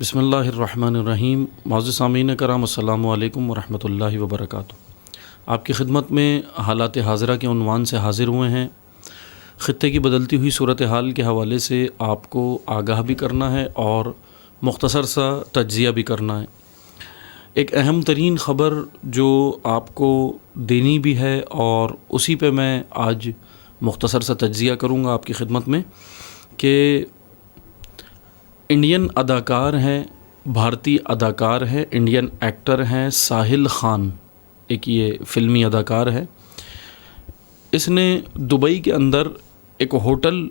بسم اللہ الرحمن الرحیم۔ معزز سامعین کرام، السلام علیکم ورحمۃ اللہ وبرکاتہ۔ آپ کی خدمت میں حالات حاضرہ کے عنوان سے حاضر ہوئے ہیں۔ خطے کی بدلتی ہوئی صورتحال کے حوالے سے آپ کو آگاہ بھی کرنا ہے اور مختصر سا تجزیہ بھی کرنا ہے۔ ایک اہم ترین خبر جو آپ کو دینی بھی ہے اور اسی پہ میں آج مختصر سا تجزیہ کروں گا آپ کی خدمت میں کہ انڈین اداکار ہیں، بھارتی اداکار ہیں، انڈین ایکٹر ہیں ساحل خان، ایک یہ فلمی اداکار ہے۔ اس نے دبئی کے اندر ایک ہوٹل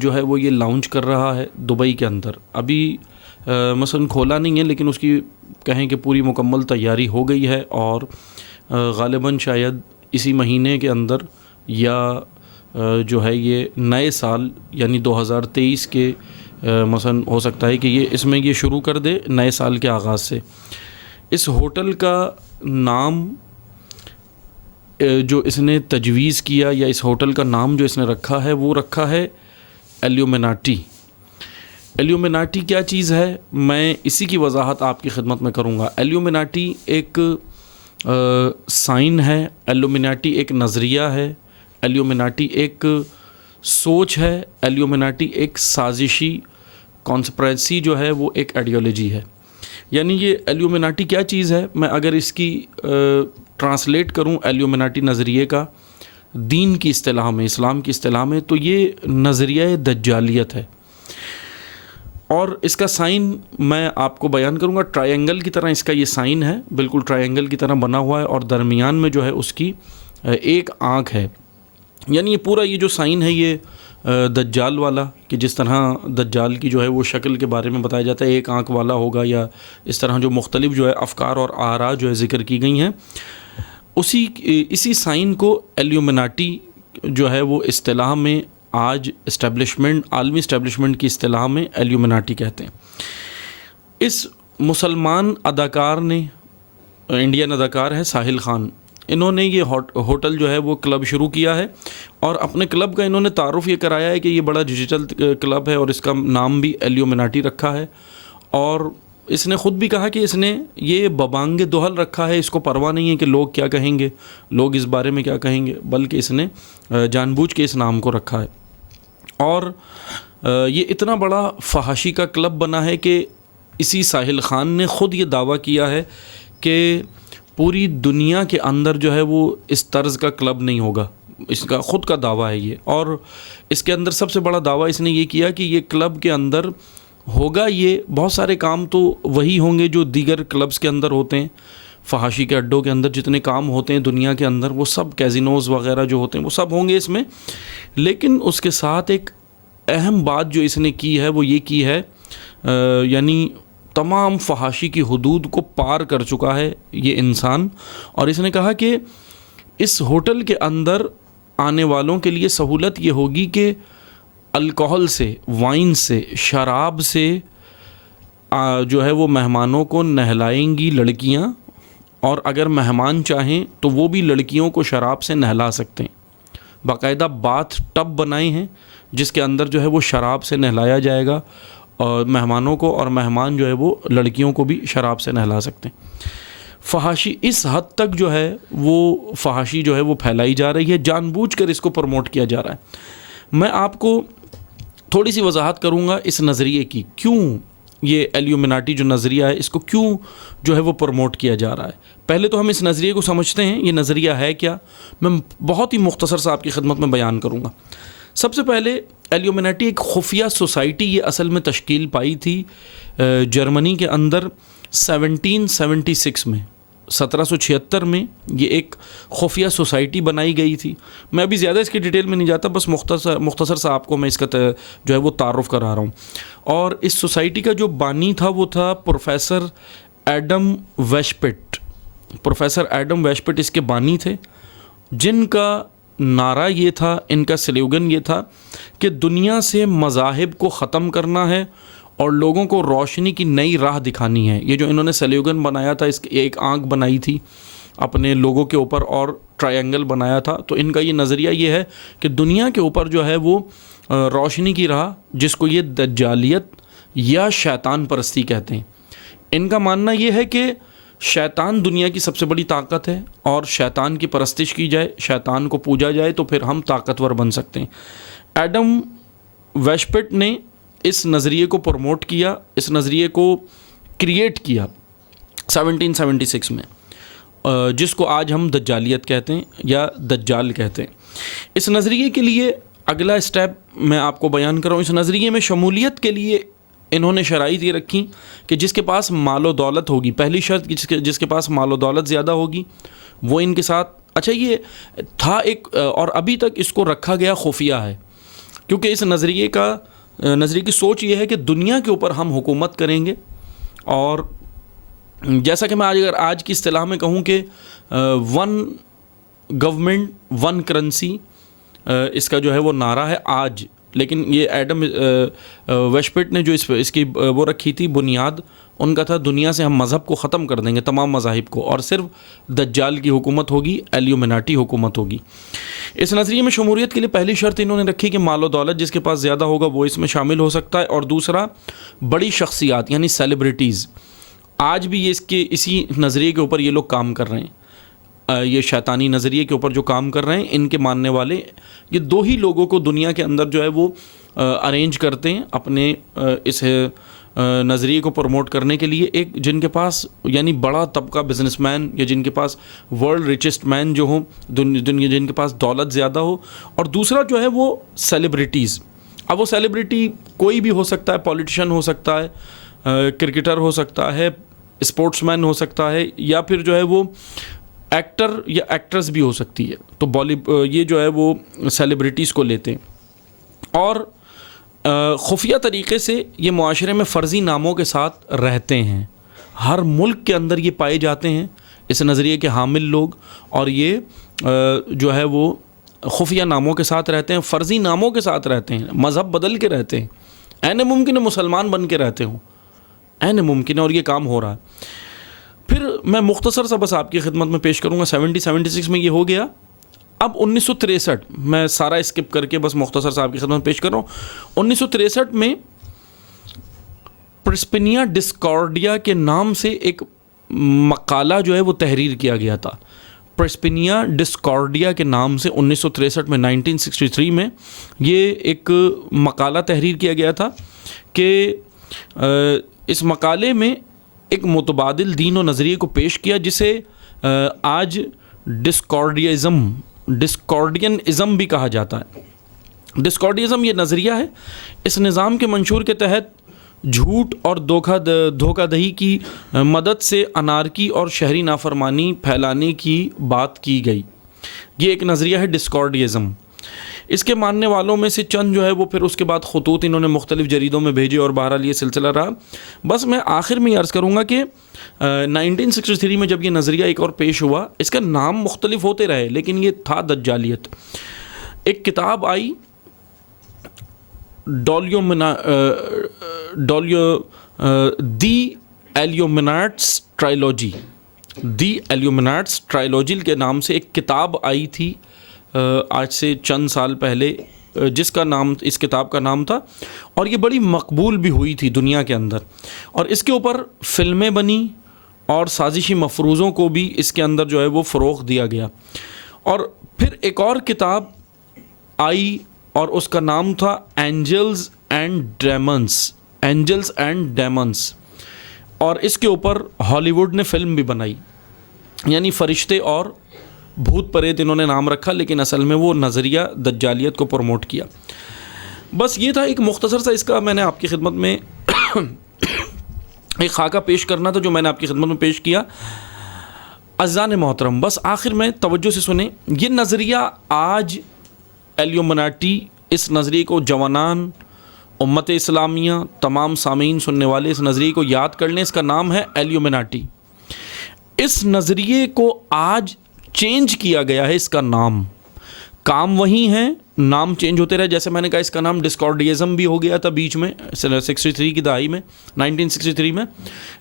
جو ہے وہ یہ لانچ کر رہا ہے دبئی کے اندر۔ ابھی مثلا کھولا نہیں ہے، لیکن اس کی کہیں کہ پوری مکمل تیاری ہو گئی ہے اور غالباً شاید اسی مہینے کے اندر یا جو ہے یہ نئے سال یعنی 2023 کے مثلا ہو سکتا ہے کہ اس میں یہ شروع کر دے نئے سال کے آغاز سے۔ اس ہوٹل کا نام جو اس نے تجویز کیا یا اس ہوٹل کا نام جو اس نے رکھا ہے وہ رکھا ہے ایلیومیناٹی۔ ایلیومیناٹی کیا چیز ہے، میں اسی کی وضاحت آپ کی خدمت میں کروں گا۔ ایلیومیناٹی ایک سائن ہے، ایلیومیناٹی ایک نظریہ ہے، ایلیومیناٹی ایک سوچ ہے، ایلیومیناٹی ایک سازشی کانسپریسی جو ہے وہ ایک آئیڈیالوجی ہے۔ یعنی یہ ایلیومیناٹی کیا چیز ہے، میں اگر اس کی ٹرانسلیٹ کروں ایلیومیناٹی نظریے کا دین کی اصطلاح میں، اسلام کی اصطلاح میں، تو یہ نظریہ دجالیت ہے۔ اور اس کا سائن میں آپ کو بیان کروں گا۔ ٹرائنگل کی طرح اس کا یہ سائن ہے، بالکل ٹرائنگل کی طرح بنا ہوا ہے اور درمیان میں جو ہے اس کی ایک آنکھ ہے۔ یعنی یہ پورا یہ جو سائن ہے یہ دجال والا، کہ جس طرح دجال کی جو ہے وہ شکل کے بارے میں بتایا جاتا ہے ایک آنکھ والا ہوگا، یا اس طرح جو مختلف جو ہے افکار اور آراء جو ہے ذکر کی گئی ہیں، اسی سائن کو ایلیومیناٹی جو ہے وہ اصطلاح میں آج اسٹیبلشمنٹ، عالمی اسٹیبلشمنٹ کی اصطلاح میں ایلیومیناٹی کہتے ہیں۔ اس مسلمان اداکار نے، انڈین اداکار ہے ساحل خان، انہوں نے یہ ہوٹل جو ہے وہ کلب شروع کیا ہے اور اپنے کلب کا انہوں نے تعارف یہ کرایا ہے کہ یہ بڑا ڈیجیٹل کلب ہے اور اس کا نام بھی ایلیومیناٹی رکھا ہے۔ اور اس نے خود بھی کہا کہ اس نے یہ ببانگ دہل رکھا ہے، اس کو پرواہ نہیں ہے کہ لوگ کیا کہیں گے، لوگ اس بارے میں کیا کہیں گے، بلکہ اس نے جان بوجھ کے اس نام کو رکھا ہے۔ اور یہ اتنا بڑا فحاشی کا کلب بنا ہے کہ اسی ساحل خان نے خود یہ دعویٰ کیا ہے کہ پوری دنیا کے اندر جو ہے وہ اس طرز کا کلب نہیں ہوگا، اس کا خود کا دعویٰ ہے یہ۔ اور اس کے اندر سب سے بڑا دعویٰ اس نے یہ کیا کہ یہ کلب کے اندر ہوگا، یہ بہت سارے کام تو وہی ہوں گے جو دیگر کلبز کے اندر ہوتے ہیں، فحاشی کے اڈوں کے اندر جتنے کام ہوتے ہیں دنیا کے اندر وہ سب، کیزینوز وغیرہ جو ہوتے ہیں وہ سب ہوں گے اس میں، لیکن اس کے ساتھ ایک اہم بات جو اس نے کی ہے وہ یہ کی ہے، یعنی تمام فحاشی کی حدود کو پار کر چکا ہے یہ انسان، اور اس نے کہا کہ اس ہوٹل کے اندر آنے والوں کے لیے سہولت یہ ہوگی کہ الکحل سے، وائن سے، شراب سے جو ہے وہ مہمانوں کو نہلائیں گی لڑکیاں، اور اگر مہمان چاہیں تو وہ بھی لڑکیوں کو شراب سے نہلا سکتے ہیں۔ باقاعدہ باتھ ٹب بنائے ہیں جس کے اندر جو ہے وہ شراب سے نہلایا جائے گا اور مہمانوں کو، اور مہمان جو ہے وہ لڑکیوں کو بھی شراب سے نہلا سکتے ہیں۔ فحاشی اس حد تک جو ہے وہ فحاشی جو ہے وہ پھیلائی جا رہی ہے، جان بوجھ کر اس کو پروموٹ کیا جا رہا ہے۔ میں آپ کو تھوڑی سی وضاحت کروں گا اس نظریے کی، کیوں یہ ایلیومیناٹی جو نظریہ ہے اس کو کیوں جو ہے وہ پروموٹ کیا جا رہا ہے۔ پہلے تو ہم اس نظریے کو سمجھتے ہیں، یہ نظریہ ہے کیا، میں بہت ہی مختصر سا آپ کی خدمت میں بیان کروں گا۔ سب سے پہلے ایلیومیناٹی ایک خفیہ سوسائٹی یہ اصل میں تشکیل پائی تھی جرمنی کے اندر 1776 میں، 1776 میں یہ ایک خفیہ سوسائٹی بنائی گئی تھی۔ میں ابھی زیادہ اس کی ڈیٹیل میں نہیں جاتا، بس مختصر سا آپ کو میں اس کا جو ہے وہ تعارف کرا رہا ہوں۔ اور اس سوسائٹی کا جو بانی تھا وہ تھا پروفیسر ایڈم ویشپٹ۔ پروفیسر ایڈم ویشپٹ اس کے بانی تھے، جن کا نعرہ یہ تھا، ان کا سلوگن یہ تھا کہ دنیا سے مذاہب کو ختم کرنا ہے اور لوگوں کو روشنی کی نئی راہ دکھانی ہے۔ یہ جو انہوں نے سلوگن بنایا تھا، اس کی ایک آنکھ بنائی تھی اپنے لوگوں کے اوپر اور ٹرائنگل بنایا تھا، تو ان کا یہ نظریہ یہ ہے کہ دنیا کے اوپر جو ہے وہ روشنی کی راہ، جس کو یہ دجالیت یا شیطان پرستی کہتے ہیں۔ ان کا ماننا یہ ہے کہ شیطان دنیا کی سب سے بڑی طاقت ہے، اور شیطان کی پرستش کی جائے، شیطان کو پوجا جائے تو پھر ہم طاقتور بن سکتے ہیں۔ ایڈم ویشپٹ نے اس نظریے کو پروموٹ کیا، اس نظریے کو کریٹ کیا 1776 میں، جس کو آج ہم دجالیت کہتے ہیں یا دجال کہتے ہیں۔ اس نظریے کے لیے اگلا اسٹیپ میں آپ کو بیان کر رہا ہوں۔ اس نظریے میں شمولیت کے لیے انہوں نے شرائط یہ رکھی کہ جس کے پاس مال و دولت ہوگی، پہلی شرط جس کے پاس مال و دولت زیادہ ہوگی وہ ان کے ساتھ، اچھا یہ تھا ایک، اور ابھی تک اس کو رکھا گیا خفیہ ہے، کیونکہ اس نظریے کی سوچ یہ ہے کہ دنیا کے اوپر ہم حکومت کریں گے، اور جیسا کہ میں اگر آج کی اصطلاح میں کہوں کہ ون گورنمنٹ ون کرنسی اس کا جو ہے وہ نعرہ ہے آج، لیکن یہ ایڈم ویشپٹ نے جو اس کی وہ رکھی تھی بنیاد، ان کا تھا دنیا سے ہم مذہب کو ختم کر دیں گے، تمام مذاہب کو، اور صرف دجال کی حکومت ہوگی، ایلیومیناٹی حکومت ہوگی۔ اس نظریے میں شمولیت کے لیے پہلی شرط انہوں نے رکھی کہ مال و دولت جس کے پاس زیادہ ہوگا وہ اس میں شامل ہو سکتا ہے، اور دوسرا بڑی شخصیات یعنی سیلیبریٹیز۔ آج بھی اسی نظریے کے اوپر یہ لوگ کام کر رہے ہیں، یہ شیطانی نظریے کے اوپر جو کام کر رہے ہیں، ان کے ماننے والے یہ دو ہی لوگوں کو دنیا کے اندر جو ہے وہ ارینج کرتے ہیں اپنے اس نظریے کو پروموٹ کرنے کے لیے۔ ایک جن کے پاس یعنی بڑا طبقہ بزنس مین، یا جن کے پاس ورلڈ ریچسٹ مین جو ہوں دنیا، جن کے پاس دولت زیادہ ہو، اور دوسرا جو ہے وہ سیلیبریٹیز۔ اب وہ سیلیبریٹی کوئی بھی ہو سکتا ہے، پولیٹیشین ہو سکتا ہے، کرکٹر ہو سکتا ہے، اسپورٹس مین ہو سکتا ہے، یا پھر جو ہے وہ ایکٹر یا ایکٹریس بھی ہو سکتی ہے۔ تو یہ جو ہے وہ سیلیبریٹیز کو لیتے ہیں، اور خفیہ طریقے سے یہ معاشرے میں فرضی ناموں کے ساتھ رہتے ہیں۔ ہر ملک کے اندر یہ پائے جاتے ہیں اس نظریے کے حامل لوگ، اور یہ جو ہے وہ خفیہ ناموں کے ساتھ رہتے ہیں، فرضی ناموں کے ساتھ رہتے ہیں، مذہب بدل کے رہتے ہیں، عین ممکن ہے مسلمان بن کے رہتے ہوں، عین ممکن ہے، اور یہ کام ہو رہا ہے۔ پھر میں مختصر سا بس آپ کی خدمت میں پیش کروں گا، 76 میں یہ ہو گیا۔ اب 1963 میں سارا اسکپ کر کے بس مختصر سا آپ کی خدمت میں پیش کر رہا ہوں۔ 1963 میں پرسپینیا ڈسکارڈیا کے نام سے ایک مقالہ جو ہے وہ تحریر کیا گیا تھا۔ پرسپینیا ڈسکارڈیا کے نام سے 1963 میں 1963 میں یہ ایک مقالہ تحریر کیا گیا تھا کہ اس مقالے میں ایک متبادل دین و نظریے کو پیش کیا جسے آج ڈسکارڈینزم بھی کہا جاتا ہے۔ ڈسکارڈینزم یہ نظریہ ہے، اس نظام کے منشور کے تحت جھوٹ اور دھوکہ دہی کی مدد سے انارکی اور شہری نافرمانی پھیلانے کی بات کی گئی۔ یہ ایک نظریہ ہے ڈسکارڈینزم۔ اس کے ماننے والوں میں سے چند جو ہے وہ پھر اس کے بعد خطوط انہوں نے مختلف جریدوں میں بھیجے، اور بہرحال یہ سلسلہ رہا۔ بس میں آخر میں یہ عرض کروں گا کہ 1963 میں جب یہ نظریہ ایک اور پیش ہوا، اس کا نام مختلف ہوتے رہے لیکن یہ تھا دجالیت۔ ایک کتاب آئی دی ایلیومیناٹس ٹرائلوجی کے نام سے ایک کتاب آئی تھی آج سے چند سال پہلے، جس کا نام اس کتاب کا نام تھا، اور یہ بڑی مقبول بھی ہوئی تھی دنیا کے اندر، اور اس کے اوپر فلمیں بنی اور سازشی مفروضوں کو بھی اس کے اندر جو ہے وہ فروغ دیا گیا۔ اور پھر ایک اور کتاب آئی اور اس کا نام تھا اینجلز اینڈ ڈیمنز، اور اس کے اوپر ہالی ووڈ نے فلم بھی بنائی، یعنی فرشتے اور بھوت پریت انہوں نے نام رکھا، لیکن اصل میں وہ نظریہ دجالیت کو پروموٹ کیا۔ بس یہ تھا ایک مختصر سا، اس کا میں نے آپ کی خدمت میں ایک خاکہ پیش کرنا تھا جو میں نے آپ کی خدمت میں پیش کیا۔ عزیزان محترم، بس آخر میں توجہ سے سنیں، یہ نظریہ آج ایلیومیناٹی، اس نظریے کو جوانان، امت اسلامیہ، تمام سامعین سننے والے اس نظریے کو یاد کر لیں، اس کا نام ہے ایلیومیناٹی۔ اس نظریے کو آج چینج کیا گیا ہے، اس کا کام وہی ہے، نام چینج ہوتے رہے، جیسے میں نے کہا اس کا نام ڈسکارڈینزم بھی ہو گیا تھا بیچ میں 63 کی دہائی میں، 1963 میں،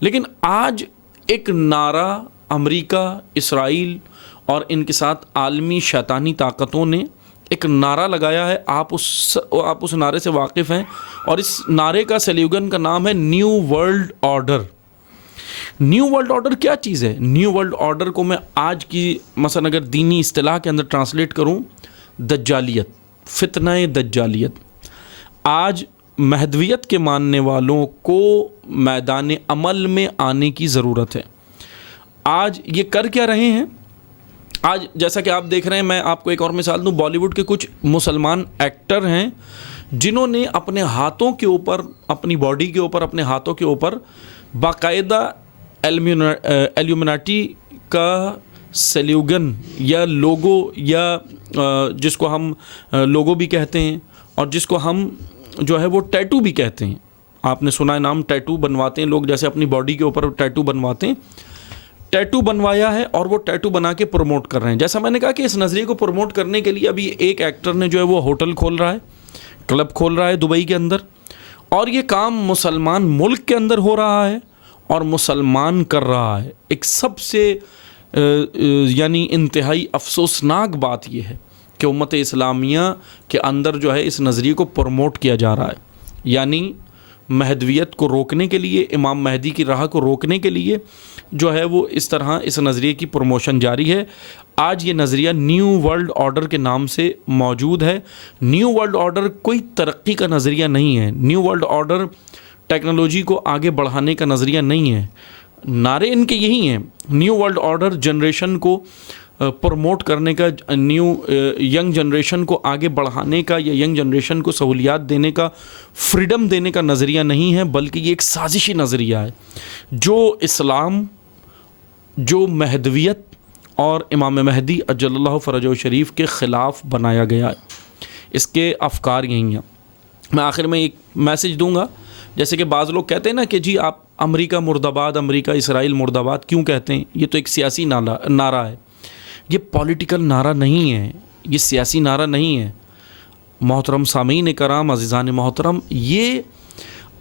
لیکن آج ایک نعرہ امریکہ، اسرائیل اور ان کے ساتھ عالمی شیطانی طاقتوں نے ایک نعرہ لگایا ہے، آپ اس نعرے سے واقف ہیں، اور اس نعرے کا سلوگن کا نام ہے new world order. New world order کیا چیز ہے؟ نیو ورلڈ آرڈر کو میں آج کی مثلا اگر دینی اصطلاح کے اندر ٹرانسلیٹ کروں، دجالیت، فتنہ دجالیت۔ آج مہدویت کے ماننے والوں کو میدان عمل میں آنے کی ضرورت ہے۔ آج یہ کر کیا رہے ہیں؟ آج جیسا کہ آپ دیکھ رہے ہیں، میں آپ کو ایک اور مثال دوں، بالی ووڈ کے کچھ مسلمان ایکٹر ہیں جنہوں نے اپنے ہاتھوں کے اوپر، اپنی باڈی کے اوپر، اپنے ہاتھوں کے اوپر باقاعدہ ایلیومناٹی کا سلوگن یا لوگو، یا جس کو ہم لوگو بھی کہتے ہیں اور جس کو ہم جو ہے وہ ٹیٹو بھی کہتے ہیں۔ آپ نے سنا ہے نام، ٹیٹو بنواتے ہیں لوگ، جیسے اپنی باڈی کے اوپر ٹیٹو بنواتے ہیں۔ ٹیٹو بنوایا ہے اور وہ ٹیٹو بنا کے پروموٹ کر رہے ہیں۔ جیسا میں نے کہا کہ اس نظریے کو پروموٹ کرنے کے لیے ابھی ایک ایکٹر نے جو ہے وہ ہوٹل کھول رہا ہے، کلب کھول رہا ہے دبئی کے اندر، اور یہ کام مسلمان ملک کے اندر ہو رہا ہے اور مسلمان کر رہا ہے۔ ایک سب سے یعنی انتہائی افسوسناک بات یہ ہے کہ امت اسلامیہ کے اندر جو ہے اس نظریے کو پروموٹ کیا جا رہا ہے، یعنی مہدویت کو روکنے کے لیے، امام مہدی کی راہ کو روکنے کے لیے جو ہے وہ اس طرح اس نظریے کی پروموشن جاری ہے۔ آج یہ نظریہ نیو ورلڈ آرڈر کے نام سے موجود ہے۔ نیو ورلڈ آرڈر کوئی ترقی کا نظریہ نہیں ہے، نیو ورلڈ آرڈر ٹیکنالوجی کو آگے بڑھانے کا نظریہ نہیں ہے۔ نعرے ان کے یہی ہیں، نیو ورلڈ آرڈر جنریشن کو پروموٹ کرنے کا، ینگ جنریشن کو آگے بڑھانے کا، یا ینگ جنریشن کو سہولیات دینے کا، فریڈم دینے کا نظریہ نہیں ہے، بلکہ یہ ایک سازشی نظریہ ہے جو اسلام، جو مہدویت اور امام مہدی اجل اللہ فرجہ شریف کے خلاف بنایا گیا ہے۔ اس کے افکار یہی ہیں۔ میں آخر میں ایک میسج دوں گا، جیسے کہ بعض لوگ کہتے ہیں نا کہ جی آپ امریکہ مرد آباد، امریکہ اسرائیل مرد آباد کیوں کہتے ہیں؟ یہ تو ایک سیاسی نعرہ ہے، یہ پولیٹیکل نعرہ نہیں ہے، یہ سیاسی نعرہ نہیں ہے۔ محترم سامعین کرام، عزیزان محترم، یہ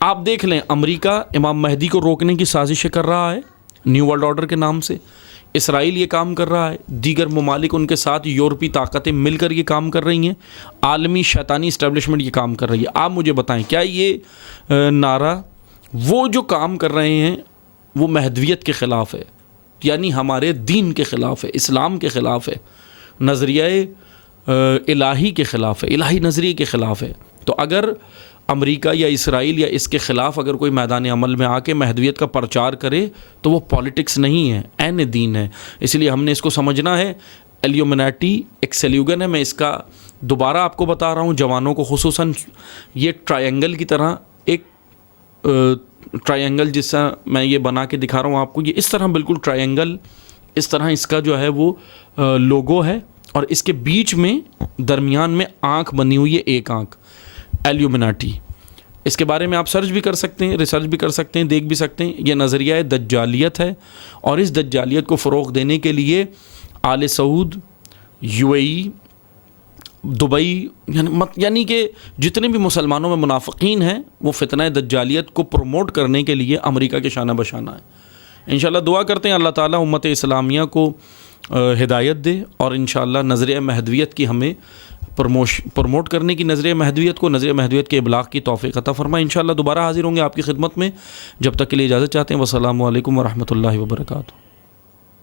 آپ دیکھ لیں، امریکہ امام مہدی کو روکنے کی سازشیں کر رہا ہے نیو ورلڈ آرڈر کے نام سے، اسرائیل یہ کام کر رہا ہے، دیگر ممالک ان کے ساتھ یورپی طاقتیں مل کر یہ کام کر رہی ہیں، عالمی شیطانی اسٹیبلشمنٹ یہ کام کر رہی ہے۔ آپ مجھے بتائیں، کیا یہ نعرہ، وہ جو کام کر رہے ہیں وہ مہدویت کے خلاف ہے، یعنی ہمارے دین کے خلاف ہے، اسلام کے خلاف ہے، نظریہ الہی کے خلاف ہے، الہی نظریے کے خلاف ہے؟ تو اگر امریکہ یا اسرائیل یا اس کے خلاف اگر کوئی میدان عمل میں آ کے مہدویت کا پرچار کرے تو وہ پالیٹکس نہیں ہے، عین دین ہے۔ اس لیے ہم نے اس کو سمجھنا ہے۔ ایلیومناٹی ایک سلوگن ہے، میں اس کا دوبارہ آپ کو بتا رہا ہوں، جوانوں کو خصوصاً، یہ ٹرائنگل کی طرح ایک ٹرائنگل جس طرح میں یہ بنا کے دکھا رہا ہوں آپ کو، یہ اس طرح بالکل ٹرائنگل، اس طرح اس کا جو ہے وہ لوگو ہے، اور اس کے بیچ میں درمیان میں آنکھ بنی ہوئی ہے، ایک آنکھ، ایلیومناٹی۔ اس کے بارے میں آپ سرچ بھی کر سکتے ہیں، ریسرچ بھی کر سکتے ہیں، دیکھ بھی سکتے ہیں۔ یہ نظریہ دجالیت ہے، اور اس دجالیت کو فروغ دینے کے لیے آل سعود، UAE، دبئی، یعنی کہ جتنے بھی مسلمانوں میں منافقین ہیں، وہ فتنہ دجالیت کو پروموٹ کرنے کے لیے امریکہ کے شانہ بشانہ ہے۔ انشاءاللہ دعا کرتے ہیں اللہ تعالیٰ امت اسلامیہ کو ہدایت دے، اور انشاءاللہ نظریہ مہدویت کی ہمیں پروموٹ کرنے کی، نظریہ مہدویت کے ابلاغ کی توفیق عطا فرمائے۔ انشاءاللہ دوبارہ حاضر ہوں گے آپ کی خدمت میں، جب تک کے لیے اجازت چاہتے ہیں۔ والسلام علیکم ورحمۃ اللہ وبرکاتہ۔